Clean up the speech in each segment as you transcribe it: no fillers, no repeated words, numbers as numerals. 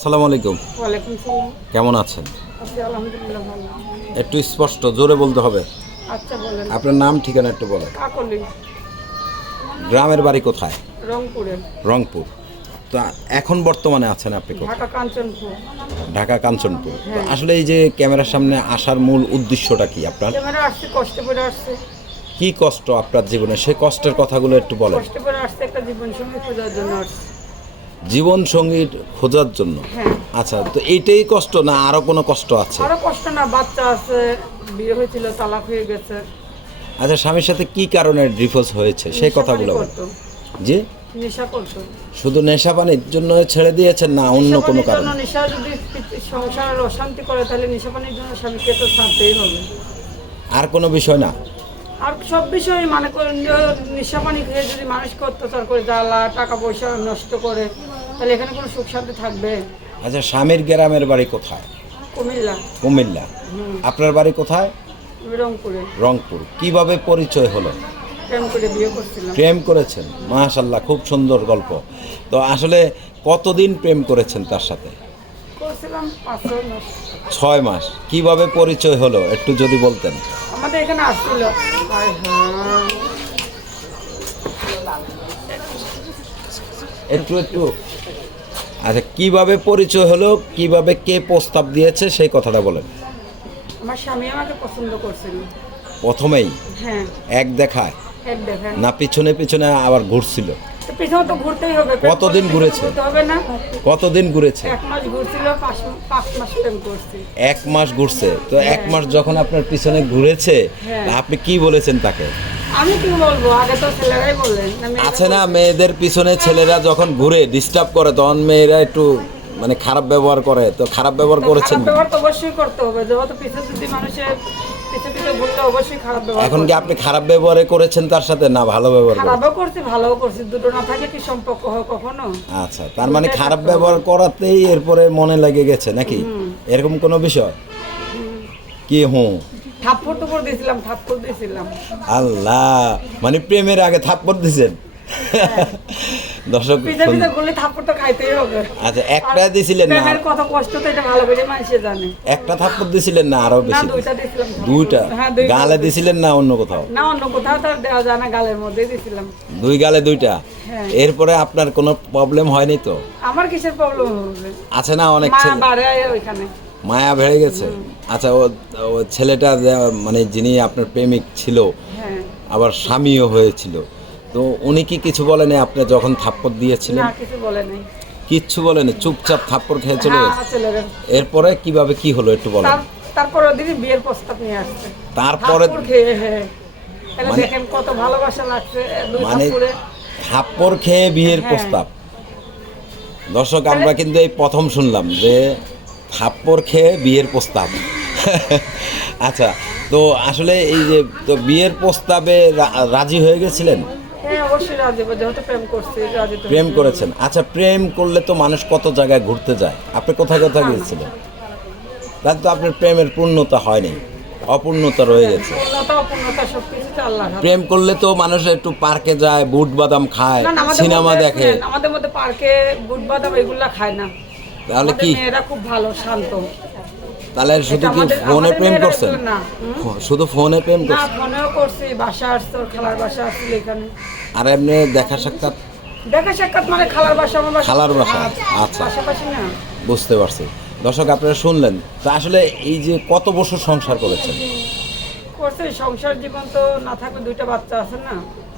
আসসালামু আলাইকুম। ওয়ালাইকুম সালাম। কেমন আছেন? আছি আলহামদুলিল্লাহ ভালো। একটু স্পষ্ট জোরে বলতে হবে। আচ্ছা বলেন। আপনার নাম ঠিকানা একটু বলেন। কাকলি, গ্রামের বাড়ি কোথায়? রংপুরে। রংপুর। তো এখন বর্তমানে আছেন আপনি কোথায়? ঢাকা কাঞ্চনপুর। ঢাকা কাঞ্চনপুর। তো হ্যাঁ। আসলে এই যে ক্যামেরার সামনে আসার মূল উদ্দেশ্যটা কি আপনার? ক্যামেরা আসছে, কষ্ট করে আসছে। কি কষ্ট আপনার জীবনে, সেই কষ্টের কথাগুলো একটু বলেন। কষ্ট করে আসছে, একটা জীবন সঙ্গী খোঁজার জন্য আসছে। জীবন সঙ্গী খোঁজার জন্য? হ্যাঁ। আচ্ছা, তো এইটাই কষ্ট না আরো কোনো কষ্ট আছে? আরো কষ্ট না, বাচ্চা আছে, বিয়ে হয়েছিল, তালাক হয়ে গেছে। আচ্ছা, স্বামীর সাথে কি কারণে ডিভোর্স হয়েছে সেই কথাগুলো বলেন। করতো, জি, নেশা করতো। শুধু নেশা পানির জন্য ছেড়ে দিয়েছেন না অন্য কোনো কারণ? নেশা যদি সংসার অশান্তি করে তাহলে নেশা পানির জন্য স্বামীকে তো ছাড়তেই হবে। আর কোনো বিষয় না? আর সব বিষয়ে মানে করেন যে নেশা পানি খেয়ে যদি মানুষকে অত্যাচার করে, জ্বালা টাকা পয়সা নষ্ট করে, তাহলে এখানে কোনো সুখ শান্তি থাকবে? আচ্ছা, স্বামীর গ্রামের বাড়ি কোথায়? কুমিল্লা। কুমিল্লা। আপনার বাড়ি কোথায়? রংপুরে। রংপুর। কিভাবে পরিচয় হলো? প্রেম করে বিয়ে করছিলাম। প্রেম করেছেন? মাশাআল্লাহ, খুব সুন্দর গল্প। তো আসলে কতদিন প্রেম করেছেন তার সাথে? করছিলাম 5-6 মাস। 6 মাস। কিভাবে পরিচয় হলো একটু যদি বলতেন। আমাদের এখানে আসছিল। হায় হায়। একটু একটু আচ্ছা, কিভাবে পরিচয় হলো, কিভাবে কে প্রস্তাব দিয়েছে সেই কথাটা বলেন। আমার স্বামী আমাকে পছন্দ করছিল প্রথমেই? হ্যাঁ। এক দেখায় এক দেখেন না পিছনে পিছনে আবার ঘুরছিল? তো পিছনে তো ঘুরতেই হবে। কতদিন ঘুরেছে? ঘুরতে হবে না? কতদিন ঘুরেছে? 1 মাস ঘুরছিল, 5 মাস প্রেম করছি। 1 মাস ঘুরছে তো? 1 মাস যখন আপনার পিছনে ঘুরেছে, হ্যাঁ। আপনি কি বলেছেন তাকে? আমি কি বলবো, আগে তো ছেলেরাই বললেন। আছে না, মেয়েদের পিছনে ছেলেরা যখন ঘুরে ডিস্টার্ব করে তখন মেয়েরা একটু মানে খারাপ ব্যবহার করে, তো খারাপ ব্যবহার করেছেন? খারাপ ব্যবহার তো অবশ্যই করতে হবে, যেহেতু পিছনে যদি মানুষের পিছে পিছে ঘুরলে অবশ্যই খারাপ ব্যবহার। এখন কি আপনি খারাপ ব্যবহারে করেছেন তার সাথে না ভালো ব্যবহার করেছেন? খারাপও করছি, ভালোও করছি, দুটো না থাকলে কি সম্পর্ক হয় কখনো? আচ্ছা, তার মানে খারাপ ব্যবহার করাতেই এরপরে মনে লেগে গেছে নাকি? এরকম কোনো বিষয় কি? থাপ্পড় টুপড় দিয়েছিলাম, থাপ্পড় দিয়েছিলাম। আল্লাহ, মানে প্রেমের আগে থাপ্পড় দিছেন? দর্শক পিছে পিছে ঘুরলে থাপ্পড় তো খাইতেই হবে। আচ্ছা, একটা দিছিলেন না? প্রেমের কত কষ্ট তো এটা ভালো করে মানুষে জানে। একটা থাপ্পড় দিছিলেন না আরো না, বেশি? 2টা দিয়েছিলাম। দুইটা? হ্যাঁ, 2টা গালে দিছিলেন না অন্য কোথাও? না, অন্য কোথাও তো দেওয়া যায় না, গালের মধ্যেই দিয়েছিলাম। 2 গালে 2টা? হ্যাঁ। এরপরে আপনার কোনো প্রবলেম হয়নি তো? আমার কিসের প্রবলেম হবে? আছে না অনেক মা ছেলে বাড়ে ওইখানে। মায়া বেড়ে গেছে? আচ্ছা, ও ছেলেটা মানে যিনি আপনার প্রেমিক ছিল হ্যাঁ। আবার স্বামীও হয়েছিল, তো উনি কি কিছু বলেনি আপনি যখন থাপ্পড় দিয়েছিলেন? না, কিছু বলে নাই। কিচ্ছু বলেনি, চুপচাপ থাপ্পড় খেয়ে চলে হ্যাঁ, গেছে? চলে গেছে। এরপরে কিভাবে কি হলো একটু বলেন। তারপর ওদিকে বিয়ের প্রস্তাব নিয়ে আসছে। তারপরে থাপ্পড় খেয়ে, হ্যাঁ। তাহলে মানে- দেখেন কত ভালোবাসা লাগছে, 2 মানে থাপ্পড়ে। থাপ্পড় খেয়ে বিয়ের হ্যাঁ। প্রস্তাব? দর্শক, আমরা কিন্তু এই প্রথম শুনলাম যে থাপ্পড় খেয়ে বিয়ের প্রস্তাব। আচ্ছা, তো আসলে এই যে তো বিয়ের প্রস্তাবে রাজি হয়ে গেছিলেন? হ্যাঁ, অবশ্যই রাজি হবো, যেহেতু প্রেম করছি, রাজি তো। প্রেম করেছেন? আচ্ছা, প্রেম করলে তো মানুষ কত জায়গায় ঘুরতে যায়, আপনি কোথায় কোথায় গিয়েছিলেন? তাহলে তো আপনার প্রেমের পূর্ণতা হয়নি, অপূর্ণতা রয়ে গেছে। পূর্ণতা অপূর্ণতা সবকিছু তো আল্লাহর হাতে। প্রেম করলে তো মানুষ একটু পার্কে যায়, বুট বাদাম খায়, না, না, আমাদের সিনেমা মধ্যে- দেখে। আমাদের মধ্যে পার্কে বুট বাদাম এগুলা খায় না। তাহলে আমাদের কি? মেয়েরা খুব ভালো, শান্ত। তাহলে শুধু কি আমাদের- ফোনে আমাদের প্রেম মেয়েরা করছেন? এগুলো না। শুধু ফোনে প্রেম না, করছেন? ফোনেও করছি, বাসা আসছে, ওর খালার বাসা আসছিল এখানে। আর এমনি দেখা সাক্ষাৎ? দেখা সাক্ষাৎ মানে খালার বাসা, আমার বাসা। খালার বাসা? হ্যাঁ, আচ্ছা, পাশাপাশি না। বুঝতে পারছি। দর্শক, আপনারা শুনলেন তো। আসলে এই যে কত বছর সংসার করেছেন? করছে, সংসার জীবন তো না থাকলে 2টা বাচ্চা আছে না।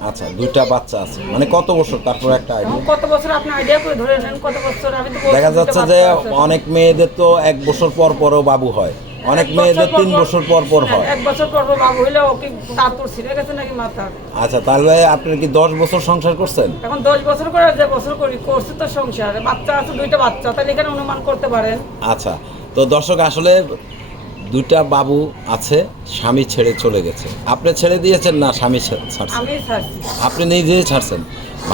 আচ্ছা, 2টা বাচ্চা আছে, মানে কত বছর? তারপর একটা আইডিয়া। এখন কত বছর আপনি আইডিয়া করে ধরে নেন, কত বছর? আমি তো বলছি দেখা 2টা যাচ্ছে যে বাচ্চা আছে। অনেক মেয়েদের তো 1 বছর পর পরও বাবু হয়, অনেক মেয়েদের 3 বছর পর পর হয়। 1 বছর পর পর বাবু হইলে ওকে তারপর ছিঁড়ে গেছে নাকি মাথা? আচ্ছা, তাহলে আপনি কি 10 বছর সংসার করছেন? এখন 10 বছর করে যে বছর করছি তো সংসার, বাচ্চা আছে 2টা বাচ্চা, তাহলে এখানে অনুমান করতে পারেন। আচ্ছা, তো দর্শক, আসলে 2টা বাবু আছে, স্বামী ছেড়ে চলে গেছে। আপনি ছেড়ে দিয়েছেন না স্বামী ছাড়ছেন? আমি ছাড়ছি। আপনি নিজেই ছাড়ছেন।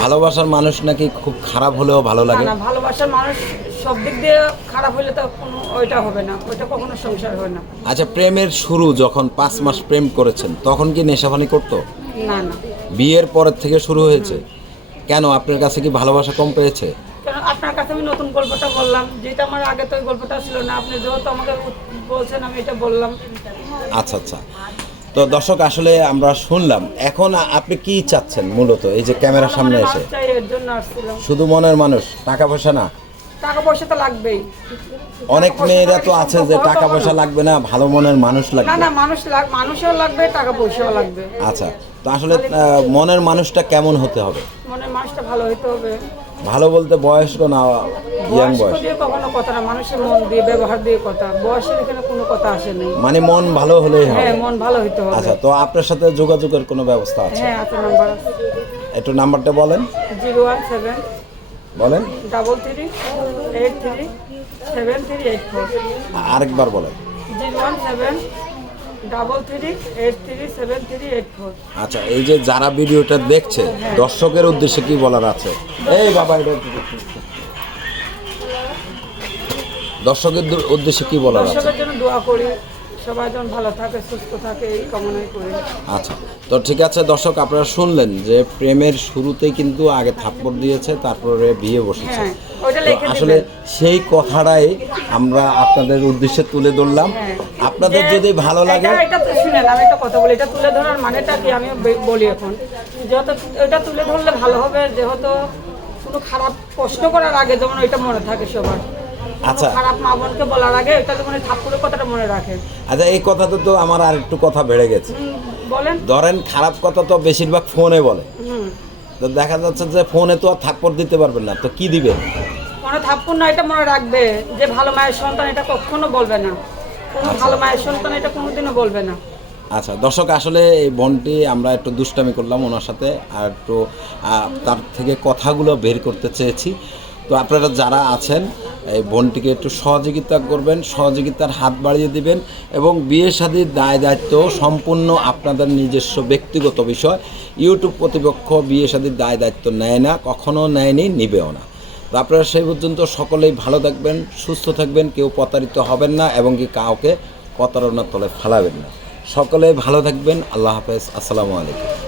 ভালোবাসার মানুষ নাকি খুব খারাপ হলেও ভালো না, লাগে? না, ভালোবাসার মানুষ সব দিক দিয়ে খারাপ হলে তো কোনো ওইটা হবে না, ওইটা কখনো সংসার হয় না। আচ্ছা, প্রেমের শুরু যখন 5 মাস প্রেম করেছেন তখন কি নেশাপানি করতো? না, না। বিয়ের পরের থেকে শুরু হয়েছে? কেন, আপনার কাছে কি ভালোবাসা কম পেয়েছে? কারণ আপনার কাছে আমি নতুন গল্পটা বললাম, যেটা আমার আগে তো ওই গল্পটা ছিল না, আপনি যেহেতু আমাকে বলছেন আমি এটা বললাম। আচ্ছা আচ্ছা, তো দর্শক আসলে আমরা শুনলাম, এখন আপনি কি চাচ্ছেন মূলত এই যে ক্যামেরার সামনে মনে এসে? মানুষ চাই, এর জন্য আসছিলাম। শুধু মনের মানুষ, টাকা পয়সা না? টাকা পয়সা তো লাগবেই। অনেক টাকা পয়সা মেয়েরা ছাড়া তো কি আছে যে সম্পর্ক টাকা হবে পয়সা না? লাগবে না, ভালো মনের মানুষ না লাগবে। না, মানুষও লাগবে, টাকা পয়সাও লাগবে। আচ্ছা, তো আসলে মনের মানুষটা কেমন হতে হবে? মনে মানুষটা ভালো হইতে হবে। ভালো বলতে বয়স্ক না ইয়াং বয়স্ক বয়স? দিয়ে কখনো কথা না, মানুষের মন দিয়ে, ব্যবহার দিয়ে কথা। বয়সের এখানে কোনো কথা আসে নেই। মানে মন ভালো হলেই হবে। হ্যাঁ, মন ভালো হইতে হবে। আচ্ছা, তো আপনার সাথে যোগাযোগের কোনো ব্যবস্থা আছে? হ্যাঁ আছে, নাম্বার আছে। একটু নাম্বারটা বলেন। 017 বলেন, 33 83 7384। আরেকবার বলেন। 017 33 83 7384। আচ্ছা, এই যে যারা ভিডিওটা দেখছে দর্শকের উদ্দেশ্যে কি বলার আছে? এই বাবা, এটা দর্শকের উদ্দেশ্যে কি বলার আছে? দর্শকের জন্য দোয়া করি, সবাই যেন ভালো থাকে, সুস্থ থাকে, এই কামনাই করি। আচ্ছা, তো ঠিক আছে দর্শক, আপনারা শুনলেন যে প্রেমের শুরুতেই কিন্তু আগে থাপ্পড় দিয়েছে, তারপরে বিয়ে বসেছে। হ্যাঁ, ওইটা তো লিখে আসলে সেই কথাটাই আমরা আপনাদের উদ্দেশ্যে তুলে ধরলাম। হ্যাঁ। আপনাদের যদি ভালো লাগে, এটা তো শুনেন, আমি একটা কথা বলি, এটা তুলে ধরার মানেটা কি আমি বলি এখন। যত এটা তুলে ধরলে ভালো হবে, যেহেতু কোনো খারাপ প্রশ্ন করার আগে যেমন ওইটা মনে থাকে সবার। আচ্ছা। খারাপ মা বোনকে বলার আগে এটা যেমন ঠাকুরের কথাটা মনে রাখে। আচ্ছা, এই কথাটা তো আমার আর একটু কথা বেড়ে গেছে। বলেন। ধরেন খারাপ কথা তো বেশিরভাগ ফোনে বলে, হুম, তো দেখা যাচ্ছে যে ফোনে তো আর থাপ্পড় দিতে পারবেন না, তো কি দিবেন? মনে থাপ্পড় না, এটা মনে রাখবে যে ভালো মায়ের সন্তান এটা কখনো বলবে না। কোনো ভালো মায়ের সন্তান এটা কোনোদিনও বলবে না। আচ্ছা দর্শক, আসলে এই বোনটি আমরা একটু দুষ্টামি করলাম ওনার সাথে, আর একটু তার থেকে কথাগুলো বের করতে চেয়েছি। তো আপনারা যারা আছেন এই বোনটিকে একটু সহযোগিতা করবেন, সহযোগিতার হাত বাড়িয়ে দিবেন, এবং বিয়ে শাদীর দায় দায়িত্ব সম্পূর্ণ আপনাদের নিজস্ব ব্যক্তিগত বিষয়। ইউটিউব কর্তৃপক্ষ বিয়ে শাদীর দায় দায়িত্ব নেয় না, কখনো নেয়নি, নিবেও না। তো আপনারা সেই পর্যন্ত সকলেই ভালো থাকবেন, সুস্থ থাকবেন, কেউ প্রতারিত হবেন না, এবং কি কাউকে প্রতারণার তলে ফেলাবেন না। সকলে ভালো থাকবেন। আল্লাহ হাফেজ, আসসালামু আলাইকুম।